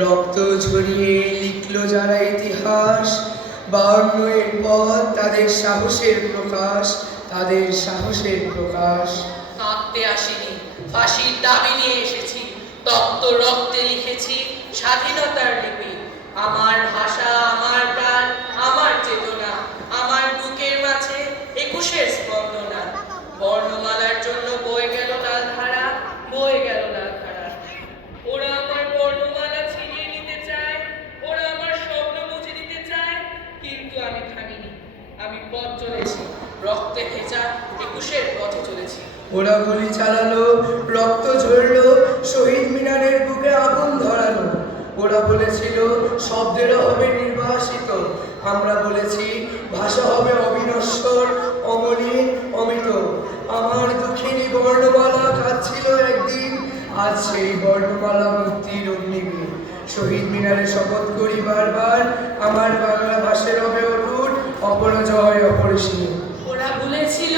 রক্ত ঝরিয়ে লিখলো যারা ইতিহাস, 52 পথ তাদের সাহসের প্রকাশ, তাদের সাহসের প্রকাশ। কাঁদতে আসিনি, ফাঁসির দাবি নিয়ে এসেছি, তপ্ত রক্তে লিখেছি স্বাধীনতার লিপি। আমার ভাষা, আমার প্রাণ, আমার চেতনা, আমার বুকের মাঝে 21-এর স্পন্দনা। বর্ণমালার জন্য বয়ে গেল লাল ধারা, বয়ে গেল লাল ধারা। ওরা আমার বর্ণমালা ছিনিয়ে নিতে চায়, ওরা আমার স্বপ্ন মুছে দিতে চায়, কিন্তু আমি থামিনি। আমি পথ চলেছি, রক্তে ভেজা 21-এর পথে চলেছি। ওরা গুলি চালালো, রক্ত ঝরলো, শহীদ মিনারের বুকে আগুন ধরালো। ওরা বলেছিল শব্দেরা হবে নির্বাসিত, আমরা বলেছি ভাষা হবে অবিনশ্বর, অমলিন, অমিত। আমার দুঃখিনী বর্ণমালা কাঁদছিল একদিন, আজ সেই বর্ণমালা মুক্তির অগ্নিবীর। শহীদ মিনারে শপথ করি বারবার, আমার বাংলা ভাষার হবে অটুট, অপরাজয় অপরিসীম। ওরা বলেছিল